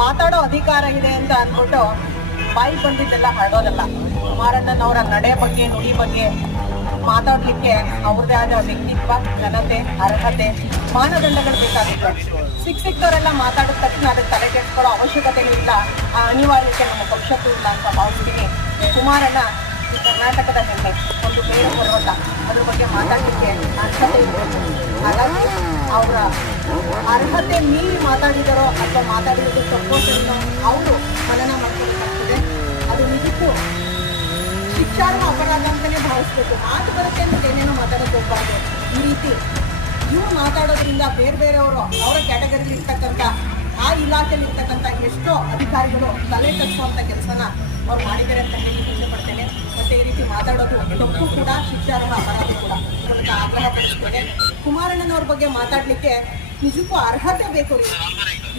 ಮಾತಾಡೋ ಅಧಿಕಾರ ಇದೆ ಅಂತ ಅಂದ್ಬಿಟ್ಟು ಬಾಯಿ ಬಂದಿದ್ದೆಲ್ಲ ಹರಡೋದಲ್ಲ. ಕುಮಾರಣ್ಣನವರ ನಡೆ ಬಗ್ಗೆ, ನುಡಿ ಬಗ್ಗೆ ಮಾತಾಡ್ಲಿಕ್ಕೆ ಅವ್ರದೇ ಆದ ವ್ಯಕ್ತಿತ್ವ, ಘನತೆ, ಅರ್ಹತೆ, ಮಾನದಂಡಗಳು ಬೇಕಾಗುತ್ತೆ. ಸಿಕ್ತವರೆಲ್ಲ ಮಾತಾಡಿದ ತಕ್ಷಣ ಅದಕ್ಕೆ ತಲೆ ಕೆಡಿಸ್ಕೊಳ್ಳೋ ಅವಶ್ಯಕತೆನೂ ಇಲ್ಲ, ಆ ಅನಿವಾರ್ಯತೆ ನಮ್ಮ ಪಕ್ಷಕ್ಕೂ ಇಲ್ಲ ಅಂತ ಭಾವಿಸ್ತೀನಿ. ಕುಮಾರಣ್ಣ ಈ ಕರ್ನಾಟಕದ ಹೆಮ್ಮೆ, ಒಂದು ಬೇರೆ ಪರ್ವತ, ಅದ್ರ ಬಗ್ಗೆ ಮಾತಾಡಲಿಕ್ಕೆ ಅರ್ಹತೆ ಇದೆ. ಹಾಗಾಗಿ ಅವರ ಅರ್ಹತೆ ಮೀರಿ ಮಾತಾಡಿದಾರೋ ಅಥವಾ ಮಾತಾಡಿರೋದು ತಪ್ಪೋದನ್ನು ಅವರು ಮನನ ಮಾಡ್ಕೋಬೇಕಾಗ್ತದೆ. ಅದು ನಿಜಕ್ಕೂ ಶಿಕ್ಷಾರ್ಹ ಅಪರಾಧ ಅಂತಲೇ ಭಾವಿಸ್ಬೇಕು. ಮಾತು ಬರುತ್ತೆ ಅಂತ ಏನೇನೋ ಮಾತಾಡೋಕೆ ಹೋಗ್ಬಾರ್ದು. ಈ ರೀತಿ ಇವು ಮಾತಾಡೋದ್ರಿಂದ ಬೇರೆ ಬೇರೆಯವರು ಅವರ ಕ್ಯಾಟಗರಿಲಿ ಇರ್ತಕ್ಕಂಥ ಆ ಇಲಾಖೆಯಲ್ಲಿ ಇರ್ತಕ್ಕಂಥ ಎಷ್ಟೋ ಅಧಿಕಾರಿಗಳು ತಲೆ ಕಚ್ಚುವಂಥ ಕೆಲಸನ ಅವ್ರು ಮಾಡಿದ್ದಾರೆ ಅಂತ ಹೇಳಿ ಇಚ್ಛೆ ಪಡ್ತೇನೆ. ಮತ್ತು ಈ ರೀತಿ ಮಾತಾಡೋದು ತಪ್ಪು ಕೂಡ, ಶಿಕ್ಷಾರ್ಹ ಅಪರಾಧ ಕೂಡ. ಮೂಲಕ ಆಗ್ರಹ ಪಡಿಸ್ತೇನೆ. ಕುಮಾರಣ್ಣನವ್ರ ಬಗ್ಗೆ ಮಾತಾಡಲಿಕ್ಕೆ ನಿಜಕ್ಕೂ ಅರ್ಹತೆ ಬೇಕು ರೀ.